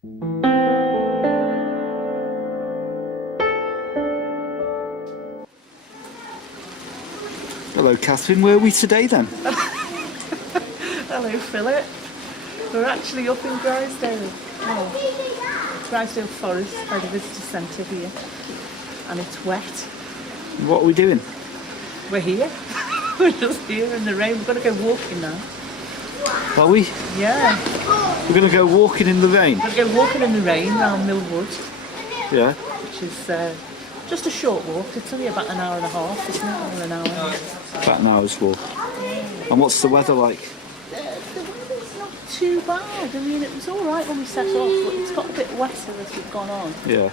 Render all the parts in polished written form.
Hello Catherine, where are we today then? Hello Philip. We're actually up in Grizedale. Grizedale Forest by the visitor centre here. And it's wet. What are we doing? We're here. We're just here in the rain. We're going to go walking now. Are we? Yeah. We're going to go walking in the rain? We're going to go walking in the rain around Millwood. Yeah. Which is just a short walk. It's only about an hour and a half, isn't it? Or an hour. About an hour's walk. And what's the weather like? The weather's not too bad. I mean, it was all right when we set off, but it's got a bit wetter as we've gone on. Yeah.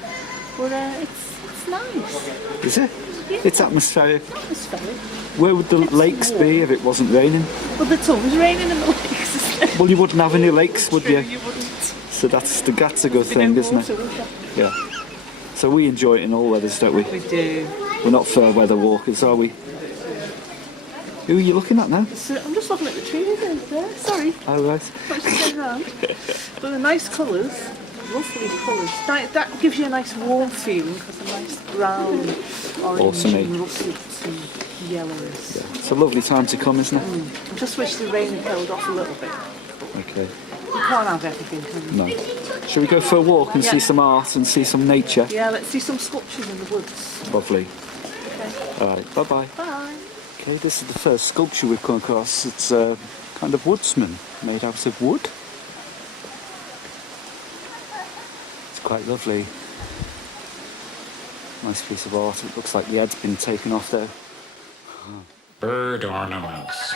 But it's nice. Is it? Yeah. It's atmospheric. Atmospheric. Where would the lakes be if it wasn't raining? Well, it's always raining in the lakes, isn't it? Well, you wouldn't have any lakes, would you? You wouldn't. So that's a good thing, isn't it? Yeah. So we enjoy it in all weathers, don't we? We do. We're not fair weather walkers, are we? Who are you looking at now? So I'm just looking at the trees over there. Sorry. Oh, right. Not just going round. But the nice colours, lovely colours. That gives you a nice warm feeling because a nice brown, orange, and russets and yellows. Yeah. It's a lovely time to come, isn't it? I just wish the rain had held off a little bit. Okay. You can't have everything, can you? No. Shall we go for a walk and see some art and see some nature? Yeah, let's see some sculptures in the woods. Lovely. Okay. Alright, bye-bye. Bye. Okay, this is the first sculpture we've come across. It's a kind of woodsman made out of wood. It's quite lovely. Nice piece of art. It looks like the head's been taken off there. Bird ornaments.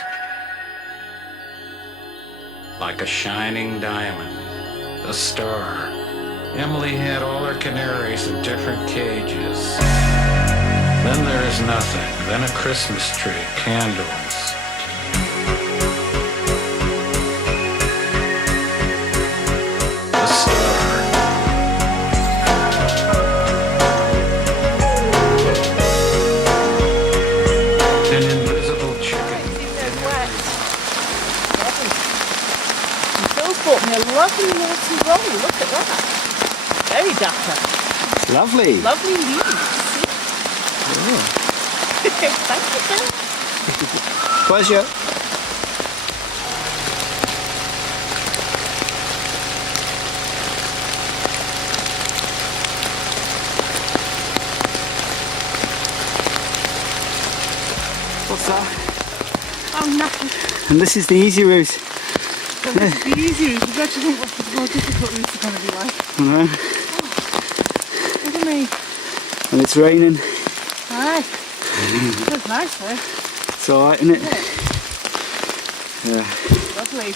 Like a shining diamond, a star. Emily had all her canaries in different cages. Then there is nothing. Then a Christmas tree, candles. A star. An invisible chicken. Phil's bought me a lovely naughty roll. Look at that. Very dapper. Lovely! Lovely leaves. Yeah. Thank you, Phil. Pleasure. What's that? I'm knackered. And this is the easy route. It's the easy route. I've got to think what the more difficult routes are going to be like. Look at me. And it's raining. Aye. That's nice though. It's alright, isn't it? Yeah. Lovely.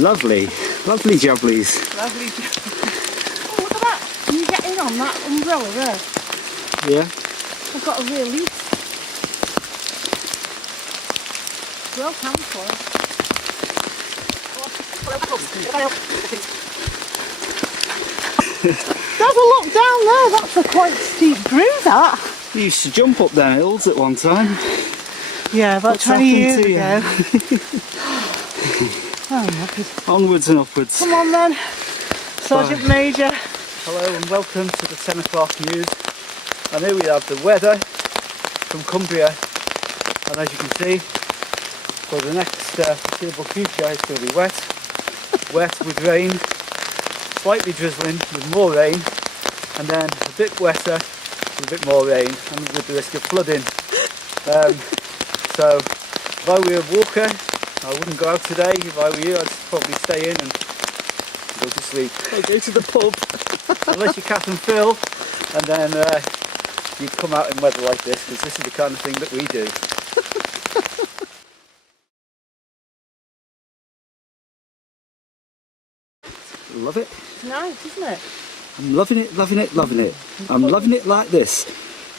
Lovely. Lovely jobblies. Lovely. Oh, look at that. Can you get in on that umbrella there? Yeah. I've got a real leaf. Well camped for it. There's a look down there. That's a quite steep groove, that. You used to jump up them hills at one time. Yeah, about What's 20 years happened to ago. Oh, look. Onwards and upwards. Come on then, Sergeant Major. Hello and welcome to the 10 o'clock news. And here we have the weather from Cumbria. And as you can see, for the next foreseeable future it's going to be wet. Wet with rain, slightly drizzling with more rain, and then a bit wetter with a bit more rain, and with the risk of flooding. So if I were a walker, I wouldn't go out today. If I were you, I'd probably stay in and go to sleep. Or go to the pub, unless you're Kath and Phil, and then you'd come out in weather like this, because this is the kind of thing that we do. Love it. It's nice, isn't it? I'm loving it, loving it, loving it. I'm loving it like this.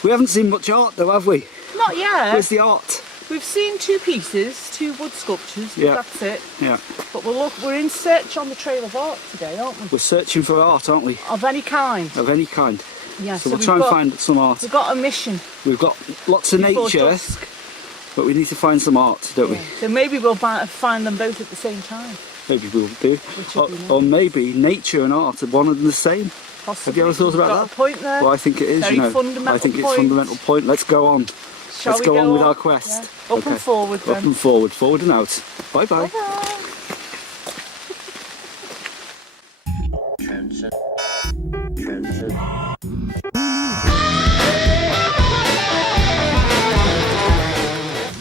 We haven't seen much art though, have we? Not yet. Where's the art? We've seen two pieces, two wood sculptures, but Yeah. that's it. Yeah. But we're in search on the trail of art today, aren't we? We're searching for art, aren't we? Of any kind. Of any kind. Yeah, So we'll try and find some art. We've got a mission. We've got lots of before nature, dusk. but we need to find some art, don't we? So maybe we'll find them both at the same time. Maybe we'll do. Or maybe nature and art are one and the same. Possibly. Have you ever thought about Got that? a point there. Well, I think it is, Very you know. fundamental I think it's point. fundamental point. Let's go on. Shall Let's we go on with on? our quest. Yeah. Up and forward then. Up and forward, forward and out. Bye bye. Bye-bye.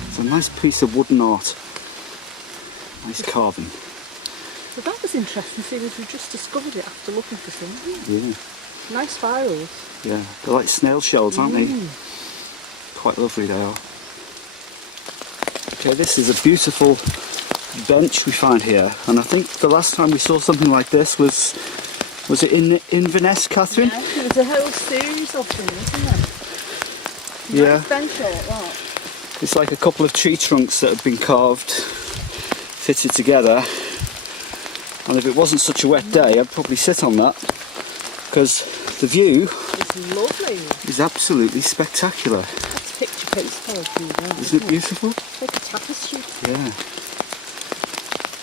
It's a nice piece of wooden art. Nice carving. So that was interesting, seeing as we just discovered it after looking for something. Yeah. Nice spirals. Yeah. They're like snail shells, aren't they? Quite lovely they are. Okay, this is a beautiful bench we find here, and I think the last time we saw something like this was it in Inverness, Catherine? Yeah, there's a whole series of them, isn't there? Yeah. Nice bench like that. It's like a couple of tree trunks that have been carved, fitted together, and if it wasn't such a wet day I'd probably sit on that, because the view It's lovely. is absolutely spectacular. That's picture postcard. Isn't it beautiful? It's like a tapestry. Yeah.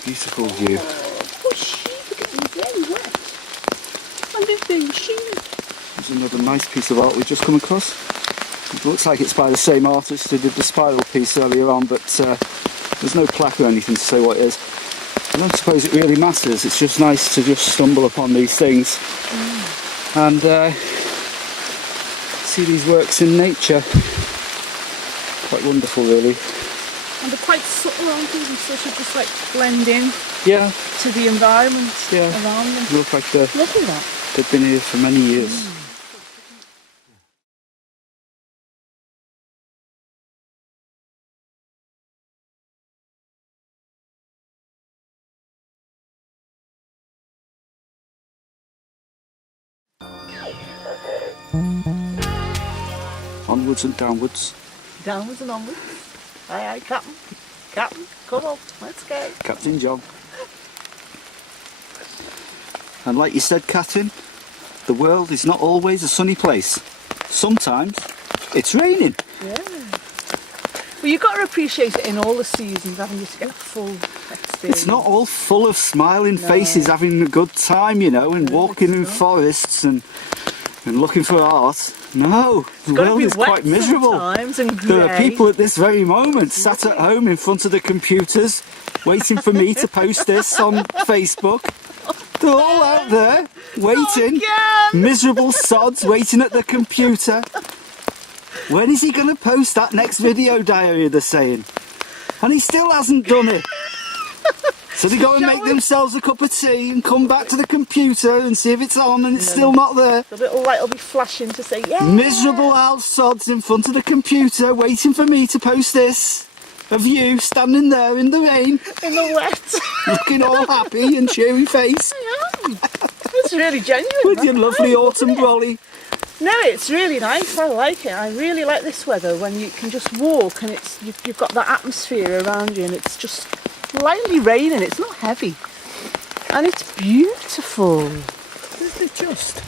Beautiful view. Oh, sheep are getting very wet. I live in sheep. There's another nice piece of art we've just come across. It looks like it's by the same artist who did the spiral piece earlier on, but there's no plaque or anything to say what it is. I don't suppose it really matters. It's just nice to just stumble upon these things and see these works in nature. Quite wonderful, really. And they're quite subtle, aren't they? They sort of just like blend in Yeah, to the environment yeah. around them. They look like Look at that. they've been here for many years. Onwards and downwards. Downwards and onwards. Aye, aye, Captain. Captain, come up. Let's go. Captain John. And like you said, Catherine, the world is not always a sunny place. Sometimes it's raining. Yeah. Well, you've got to appreciate it in all the seasons, haven't you, to get a full experience. It's not all full of smiling faces having a good time, you know, and walking in forests and looking for art. No, the world is quite miserable. And There are people at this very moment sat at home in front of the computers waiting for me to post this on Facebook. They're all out there waiting, miserable sods waiting at the computer. When is he going to post that next video diary, they're saying? And he still hasn't done it. So they go and make themselves a cup of tea and come back to the computer and see if it's on, and it's still not there. The little light will be flashing to say, yeah. Miserable old sods in front of the computer waiting for me to post this of you standing there in the rain, in the wet. looking all happy and cheery face. It's really genuine. With your lovely autumn brolly. No, it's really nice. I like it. I really like this weather when you can just walk and it's you've got that atmosphere around you, and it's just lightly raining. It's not heavy, and it's beautiful. Isn't it just?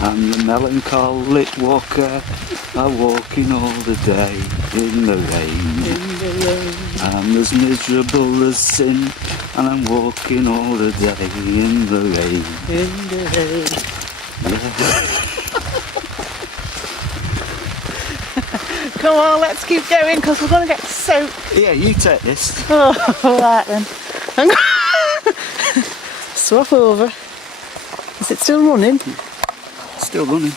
I'm the melancholic walker, I'm walking all the day in the rain. I'm as miserable as sin, and I'm walking all the day in the rain. In the rain. Come on, let's keep going because we're going to get soaked. Yeah, you take this. Oh, all right then. Swap over. Is it still running? Still running.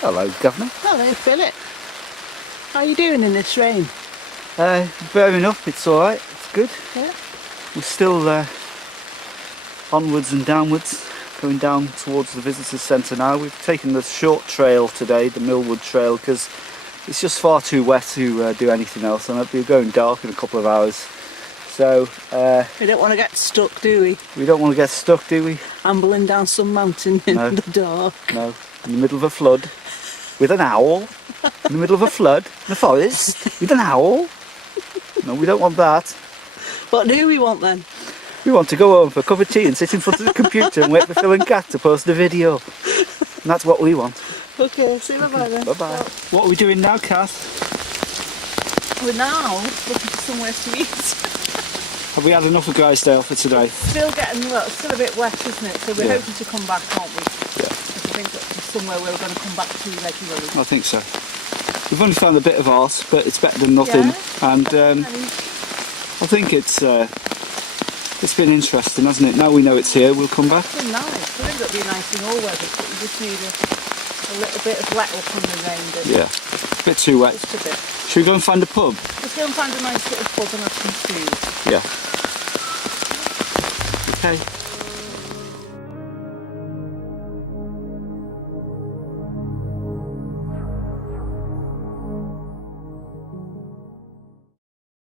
Hello, Governor. Hello, Philip. How are you doing in this rain? Bearing up, it's alright, it's good. Yeah. We're still onwards and downwards, going down towards the visitors centre now. We've taken the short trail today, the Millwood Trail, because it's just far too wet to do anything else, and it'll be going dark in a couple of hours. So We don't want to get stuck, do we? we don't want to get stuck, do we? Ambling down some mountain in No. the dark. No, in the middle of a flood with an owl, in the middle of a flood in the forest with an owl. No, we don't want that. What do we want then? We want to go home for a cup of tea and sit in front of the computer and wait for Phil and Kat to post a video. And that's what we want. Okay, see you bye then. Bye-bye. What are we doing now, Kath? We're now looking for somewhere to eat. Have we had enough of Grizedale for today? Still getting, well, it's still a bit wet, isn't it? So we're hoping to come back, aren't we? Yeah. I think that's somewhere we're going to come back to regularly. I think so. We've only found a bit of horse, but it's better than nothing. Yeah. And I think it's been interesting, hasn't it? Now we know it's here, we'll come back. It's been nice. I think it'll be nice in all weather, but you just need a little bit of let up on the rain. Yeah, a bit too wet. Just a bit. Should we go and find a pub? Let's go and find a nice little pub and have some food. Yeah. Okay.